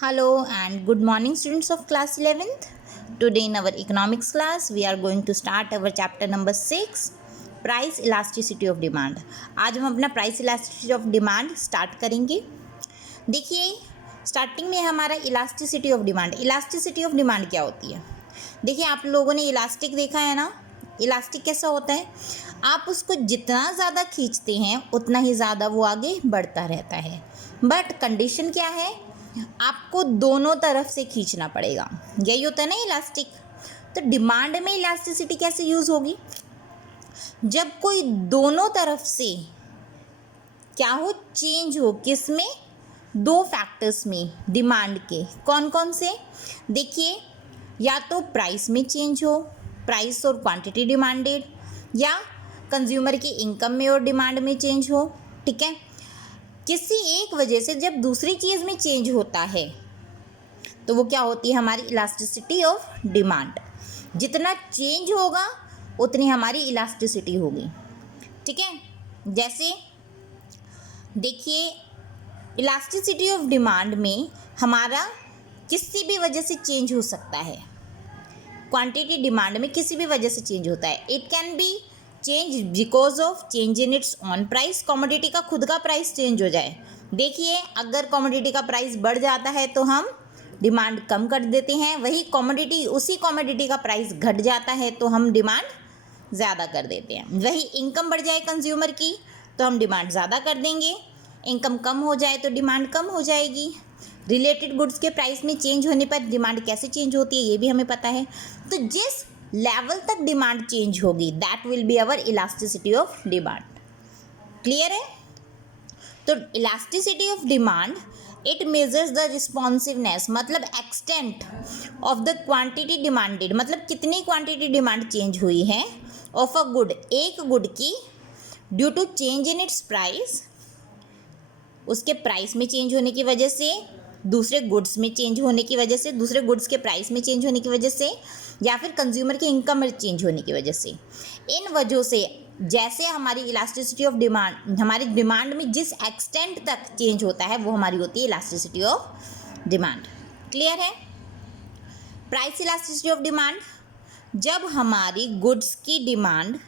Hello and good morning, students of class 11th. Today in our economics class we are going to start our chapter number 6, price elasticity of demand. आज हम अपना price elasticity of demand start करेंगे. देखिए, starting में हमारा elasticity of demand. Elasticity of demand क्या होती है? देखिए, आप लोगों ने इलास्टिक देखा है ना. इलास्टिक कैसा होता है? आप उसको जितना ज़्यादा खींचते हैं उतना ही ज़्यादा वो आगे बढ़ता रहता है. बट कंडीशन क्या है? आपको दोनों तरफ से खींचना पड़ेगा. यही होता है ना इलास्टिक. तो डिमांड में इलास्टिसिटी कैसे यूज़ होगी? जब कोई दोनों तरफ से क्या हो, चेंज हो. किस में? दो फैक्टर्स में डिमांड के. कौन कौन से? देखिए, या तो प्राइस में चेंज हो, प्राइस और क्वांटिटी डिमांडेड, या कंज्यूमर की इनकम में और डिमांड में चेंज हो. ठीक है. किसी एक वजह से जब दूसरी चीज़ में चेंज होता है तो वो क्या होती है? हमारी इलास्टिसिटी ऑफ डिमांड. जितना चेंज होगा उतनी हमारी इलास्टिसिटी होगी. ठीक है. जैसे देखिए, इलास्टिसिटी ऑफ डिमांड में हमारा किसी भी वजह से चेंज हो सकता है. क्वांटिटी डिमांड में किसी भी वजह से चेंज होता है. It can be change because of change in it's on price. Commodity का खुद का प्राइस चेंज हो जाए. देखिए, अगर कमोडिटी का प्राइस बढ़ जाता है तो हम डिमांड कम कर देते हैं. वही उसी कमोडिटी का प्राइस घट जाता है तो हम डिमांड ज़्यादा कर देते हैं. वही इनकम बढ़ जाए कंज्यूमर की तो हम डिमांड ज़्यादा कर देंगे. इनकम कम हो जाए तो डिमांड कम हो जाएगी. रिलेटेड गुड्स के प्राइस में चेंज होने पर डिमांड कैसे चेंज होती है ये भी हमें पता है. तो जिस लेवल तक डिमांड चेंज होगी that will be our elasticity of demand. Clear है? तो elasticity of demand it measures the responsiveness, मतलब extent of the quantity demanded, मतलब कितनी क्वांटिटी डिमांड चेंज हुई है ऑफ अ गुड, एक गुड की, due to change in its price, उसके प्राइस में चेंज होने की वजह से, दूसरे गुड्स में चेंज होने की वजह से, दूसरे गुड्स के प्राइस में चेंज होने की वजह से, या फिर कंज्यूमर की इनकम में चेंज होने की वजह से. इन वजहों से जैसे हमारी इलास्टिसिटी ऑफ डिमांड, हमारी डिमांड में जिस एक्सटेंट तक चेंज होता है वो हमारी होती है इलास्टिसिटी ऑफ डिमांड. क्लियर है? प्राइस इलास्टिसिटी ऑफ डिमांड, जब हमारी गुड्स की डिमांड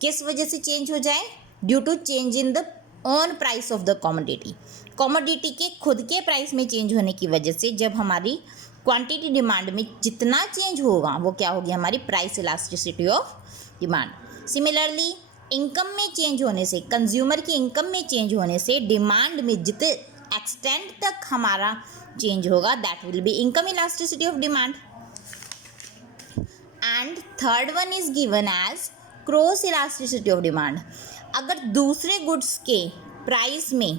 किस वजह से चेंज हो जाए? Due to change in the on price of the commodity. Commodity के खुद के प्राइस में चेंज होने की वजह से जब हमारी क्वांटिटी डिमांड में जितना चेंज होगा वो क्या होगी? हमारी price elasticity of demand. Similarly, income में चेंज होने से, कंज्यूमर की इनकम में चेंज होने से डिमांड में जितने एक्सटेंट तक हमारा चेंज होगा that will be income elasticity of demand. And third one is given as cross elasticity of demand. अगर दूसरे गुड्स के प्राइस में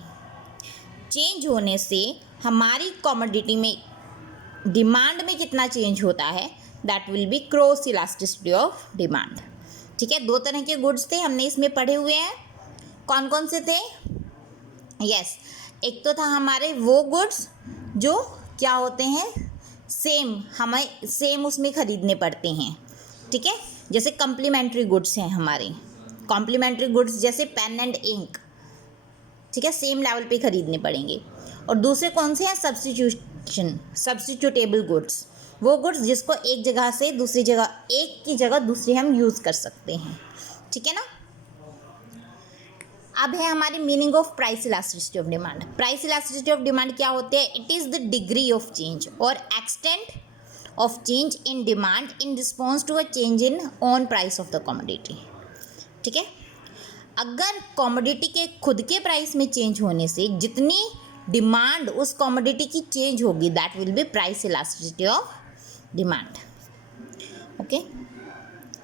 चेंज होने से हमारी कमोडिटी में डिमांड में कितना चेंज होता है that will B cross elasticity of demand. ठीक है. दो तरह के गुड्स थे, हमने इसमें पढ़े हुए हैं. कौन कौन से थे? यस, एक तो था हमारे वो गुड्स जो क्या होते हैं, हमें सेम उसमें ख़रीदने पड़ते हैं. ठीक है. जैसे कम्प्लीमेंट्री गुड्स हैं हमारे. कॉम्प्लीमेंट्री गुड्स जैसे पेन एंड इंक, ठीक है, सेम लेवल पे ख़रीदने पड़ेंगे. और दूसरे कौन से हैं? सब्स्टिट्यूटेबल गुड्स, वो गुड्स जिसको एक जगह से दूसरी जगह, एक की जगह दूसरी हम यूज़ कर सकते हैं. ठीक है ना. अब है हमारी meaning of price elasticity of demand. Price elasticity of demand क्या होते हैं? It is the degree of change और extent of change in demand in response to a change in on price of the commodity. ठीक है. अगर commodity के खुद के प्राइस में चेंज होने से जितनी डिमांड उस कमोडिटी की चेंज होगी that will be price elasticity of demand. Okay.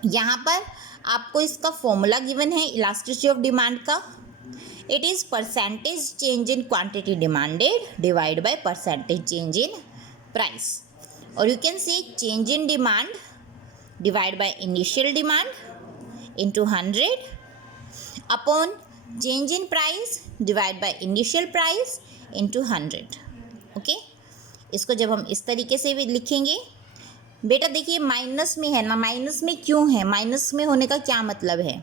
यहाँ पर आपको इसका फॉर्मूला गिवन है इलास्टिसिटी ऑफ डिमांड का. It is percentage change in quantity demanded divide by percentage change in price. और you can see change in demand divide by initial demand into 100 upon change in price divide by initial price into 100. Okay. इसको जब हम इस तरीके से भी लिखेंगे, बेटा देखिए माइनस में है ना. माइनस में क्यों है? माइनस में होने का क्या मतलब है?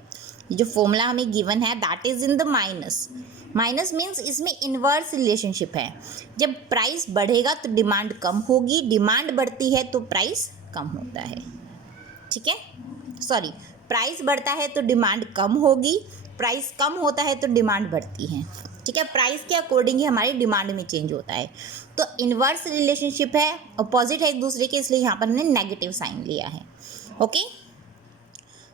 ये जो फॉर्मूला हमें गिवन है that is in the minus. Minus means इसमें इन्वर्स रिलेशनशिप है, जब प्राइस बढ़ेगा तो डिमांड कम होगी, डिमांड बढ़ती है तो प्राइस कम होता है, ठीक है। सॉरी, प्राइस बढ़ता है तो डिमांड कम होगी, प्राइस कम होता है तो डिमांड बढ़ती है, ठीक है। प्राइस के अकॉर्डिंग ही हमारी डिमांड में चेंज होता है। तो इन्वर्स रिलेशनशिप है, अपोजिट है एक दूसरे के, इसलिए यहाँ पर हमने नेगेटिव साइन लिया है। ओके,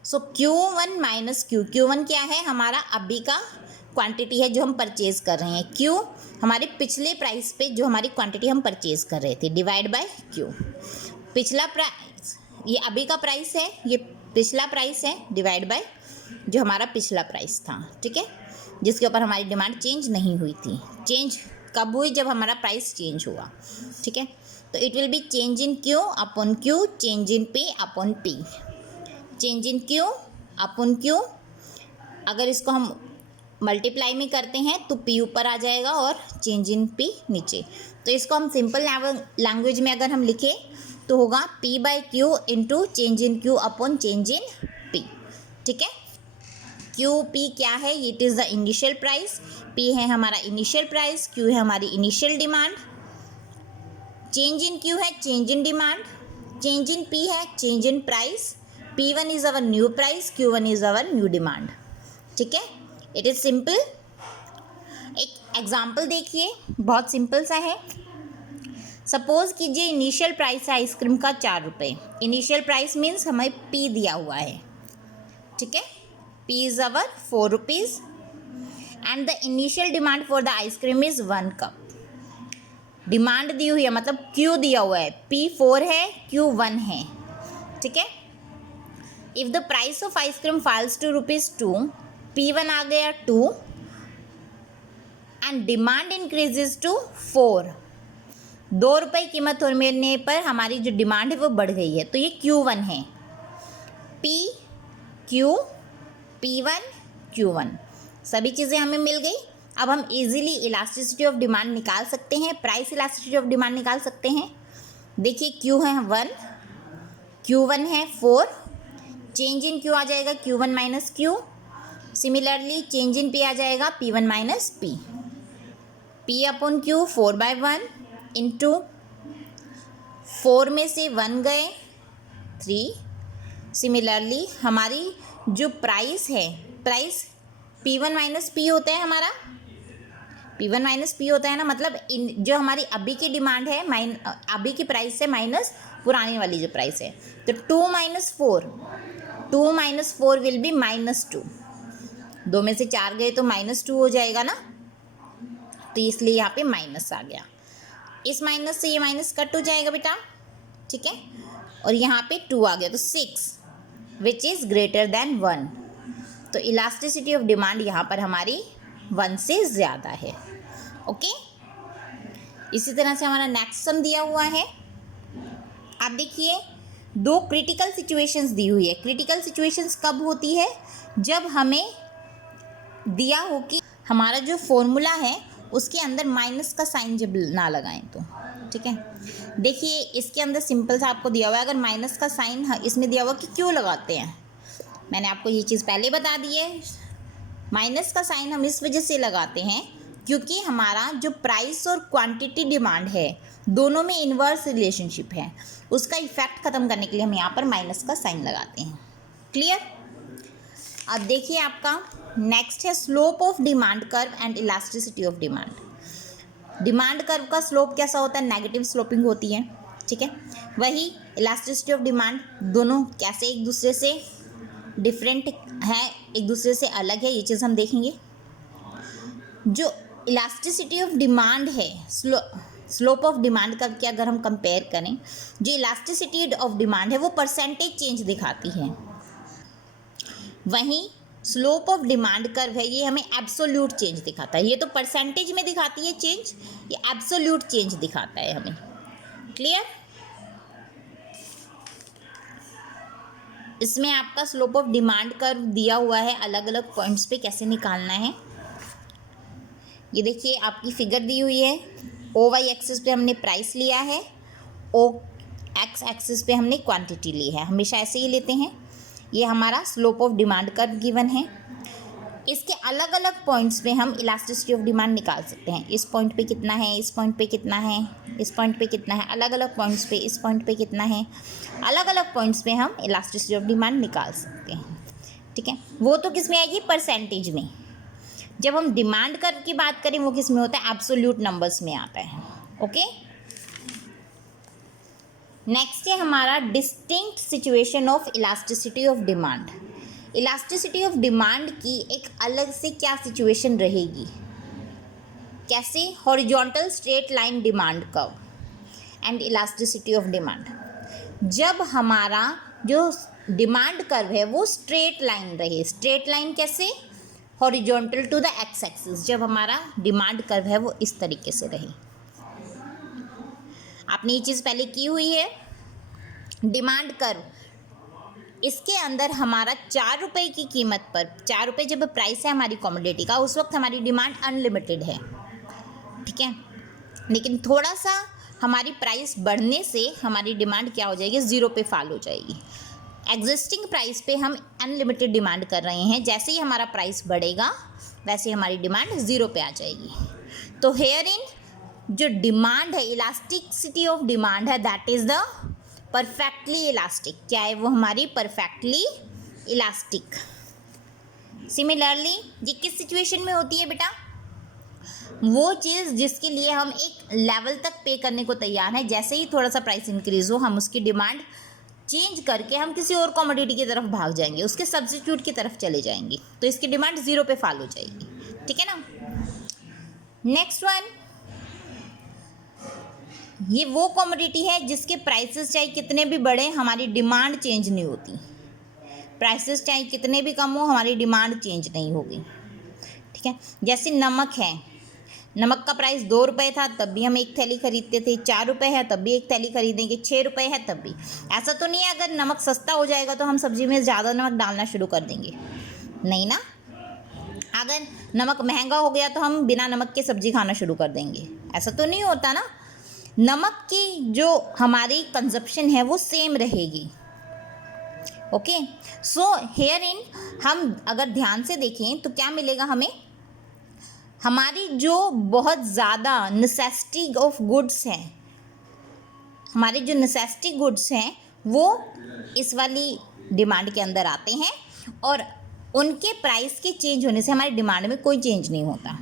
सो Q1 माइनस Q1 क्या है, हमारा अभी का क्वांटिटी है जो हम परचेज कर रहे हैं। Q हमारे पिछले प्राइस पे जो हमारी क्वांटिटी हम परचेज कर रहे थे, डिवाइड बाय Q। पिछला प्राइस ये अभी का प्राइस है, ये पिछला प्राइस है, डिवाइड बाय जो हमारा पिछला प्राइस था, ठीक है, जिसके ऊपर हमारी डिमांड चेंज नहीं हुई थी। चेंज कब हुई, जब हमारा प्राइस चेंज हुआ, ठीक है। तो it will be change in Q upon Q, change in P upon P, change in Q upon Q। अगर इसको हम मल्टीप्लाई में करते हैं तो P ऊपर आ जाएगा और चेंज इन P नीचे। तो इसको हम सिंपल लैंग्वेज में अगर हम लिखें तो होगा P by Q into change in Q upon change in P, ठीक है। QP क्या है, it is the initial price, P है हमारा इनिशियल प्राइस, Q है हमारी initial demand, change in Q है change in demand, change in P है change in price, P1 is our new price, Q1 is our new demand, ठीक है। It is simple. एक example देखिए, बहुत simple सा है। सपोज कीजिए इनिशियल प्राइस है आइसक्रीम का 4 रुपये। इनिशियल प्राइस मीन्स हमें P दिया हुआ है, ठीक है। P is our 4 rupees and the initial demand for the ice cream is 1 cup. Demand दी हुई है, मतलब Q दिया हुआ है, P 4 है, Q 1 है, ठीक है। If the price of ice cream falls to ₹2, P1 आ गया 2 एंड डिमांड इंक्रीजेज टू 4। 2 रुपये कीमत होने पर हमारी जो डिमांड है वो बढ़ गई है, तो ये Q1 है। P Q P1 Q1 सभी चीज़ें हमें मिल गई। अब हम इजीली इलास्टिसिटी ऑफ डिमांड निकाल सकते हैं, प्राइस इलास्टिसिटी ऑफ डिमांड निकाल सकते हैं। देखिए Q है 1, Q1 है 4, चेंज इन Q आ जाएगा Q1 minus Q। Similarly change in P आ जाएगा P1 minus P। P upon Q 4/1 into 4 में से 1 गए 3। सिमिलरली हमारी जो प्राइस है, प्राइस P1 माइनस P होता है हमारा, P1 माइनस P होता है ना, मतलब जो हमारी अभी की डिमांड है अभी की प्राइस से माइनस पुरानी वाली जो प्राइस है, तो 2 माइनस 4 विल बी -2। 2 में से 4 गए तो -2 हो जाएगा ना, तो इसलिए यहाँ पे माइनस आ गया। इस माइनस से ये माइनस कट हो जाएगा बेटा, ठीक है। और यहाँ पे 2 आ गया तो 6 विच इज़ ग्रेटर देन 1। तो इलास्टिसिटी ऑफ डिमांड यहाँ पर हमारी 1 से ज़्यादा है। ओके, इसी तरह से हमारा नेक्स्ट सम दिया हुआ है। आप देखिए 2 क्रिटिकल सिचुएशंस दी हुई है। क्रिटिकल सिचुएशंस कब होती है, जब हमें दिया हो कि हमारा जो फॉर्मूला है उसके अंदर माइनस का साइन जब ना लगाएं तो, ठीक है। देखिए इसके अंदर सिंपल सा आपको दिया हुआ है, अगर माइनस का साइन इसमें दिया हुआ कि क्यों लगाते हैं, मैंने आपको ये चीज़ पहले बता दी है। माइनस का साइन हम इस वजह से लगाते हैं क्योंकि हमारा जो प्राइस और क्वांटिटी डिमांड है दोनों में इन्वर्स रिलेशनशिप है, उसका इफेक्ट ख़त्म करने के लिए हम यहाँ पर माइनस का साइन लगाते हैं। क्लियर। अब देखिए आपका नेक्स्ट है slope of demand curve and elasticity of demand. Demand curve का स्लोप कैसा होता है, नेगेटिव स्लोपिंग होती है, ठीक है। वही इलास्टिसिटी ऑफ डिमांड, दोनों कैसे एक दूसरे से डिफरेंट है, एक दूसरे से अलग है, ये चीज़ हम देखेंगे। जो इलास्टिसिटी ऑफ डिमांड है, स्लोप ऑफ डिमांड कर्व के अगर हम कंपेयर करें, जो इलास्टिसिटी ऑफ डिमांड है वो परसेंटेज चेंज दिखाती है, वहीं स्लोप ऑफ डिमांड कर्व है ये हमें एब्सोल्यूट चेंज दिखाता है। ये तो परसेंटेज में दिखाती है चेंज, ये एब्सोल्यूट चेंज दिखाता है हमें। क्लियर। इसमें आपका स्लोप ऑफ डिमांड कर्व दिया हुआ है, अलग अलग पॉइंट्स पे कैसे निकालना है। ये देखिए आपकी फिगर दी हुई है, ओ वाई एक्सिस पे हमने प्राइस लिया है, ओ एक्स एक्सिस पे हमने क्वांटिटी ली है, हमेशा ऐसे ही लेते हैं। ये हमारा slope of demand curve given है। इसके अलग अलग पॉइंट्स पे हम इलास्टिसिटी ऑफ डिमांड निकाल सकते हैं। इस पॉइंट पे कितना है, इस पॉइंट पे कितना है, इस पॉइंट पे कितना है, अलग अलग पॉइंट्स पे इस पॉइंट पे कितना है, अलग अलग पॉइंट्स पे हम इलास्टिसिटी ऑफ डिमांड निकाल सकते हैं। ठीक है, वो तो किस में आएगी, परसेंटेज में। जब हम डिमांड कर्व की बात करें वो किस में होता है, एब्सोल्यूट नंबर्स में आता है। ओके, नेक्स्ट है हमारा distinct situation of elasticity of demand. Elasticity of demand की एक अलग से क्या सिचुएशन रहेगी, कैसे, horizontal straight line demand curve and elasticity of demand. जब हमारा जो डिमांड कर्व है वो स्ट्रेट लाइन रहे, स्ट्रेट लाइन कैसे, horizontal to the x axis, जब हमारा डिमांड कर्व है वो इस तरीके से रहे। आपने ये चीज़ पहले की हुई है, डिमांड कर्व, इसके अंदर हमारा 4 रुपये की कीमत पर, 4 रुपये जब प्राइस है हमारी कमोडिटी का, उस वक्त हमारी डिमांड अनलिमिटेड है। ठीक है, लेकिन थोड़ा सा हमारी प्राइस बढ़ने से हमारी डिमांड क्या हो जाएगी, 0 पे फॉल हो जाएगी। एग्जिस्टिंग प्राइस पे हम अनलिमिटेड डिमांड कर रहे हैं, जैसे ही हमारा प्राइस बढ़ेगा वैसे ही हमारी डिमांड 0 पे आ जाएगी। तो हेयर इन जो डिमांड है, इलास्टिसिटी ऑफ डिमांड है, that is the perfectly elastic. क्या है वो, हमारी परफेक्टली इलास्टिक। सिमिलरली ये किस सिचुएशन में होती है बेटा, वो चीज़ जिसके लिए हम एक लेवल तक पे करने को तैयार हैं, जैसे ही थोड़ा सा प्राइस इंक्रीज हो हम उसकी डिमांड चेंज करके हम किसी और कमोडिटी की तरफ भाग जाएंगे, उसके सब्स्टिट्यूट की तरफ चले जाएंगे, तो इसकी डिमांड 0 पे फॉल हो जाएगी। ठीक है ना। नेक्स्ट वन, ये वो कमोडिटी है जिसके प्राइसेस चाहे कितने भी बढ़े हमारी डिमांड चेंज नहीं होती, प्राइसेस चाहे कितने भी कम हो हमारी डिमांड चेंज नहीं होगी। ठीक है, जैसे नमक है, नमक का प्राइस 2 रुपये था तब भी हम एक थैली खरीदते थे, 4 रुपये है तब भी एक थैली खरीदेंगे, 6 रुपये है तब भी। ऐसा तो नहीं है अगर नमक सस्ता हो जाएगा तो हम सब्जी में ज़्यादा नमक डालना शुरू कर देंगे, नहीं ना। अगर नमक महंगा हो गया तो हम बिना नमक के सब्जी खाना शुरू कर देंगे, ऐसा तो नहीं होता ना। नमक की जो हमारी कंजप्शन है वो सेम रहेगी। ओके, सो हेयर इन हम अगर ध्यान से देखें तो क्या मिलेगा हमें, हमारी जो बहुत ज़्यादा नेसेसिटी ऑफ गुड्स हैं, हमारे जो नेसेसिटी गुड्स हैं वो इस वाली डिमांड के अंदर आते हैं और उनके प्राइस के चेंज होने से हमारी डिमांड में कोई चेंज नहीं होता।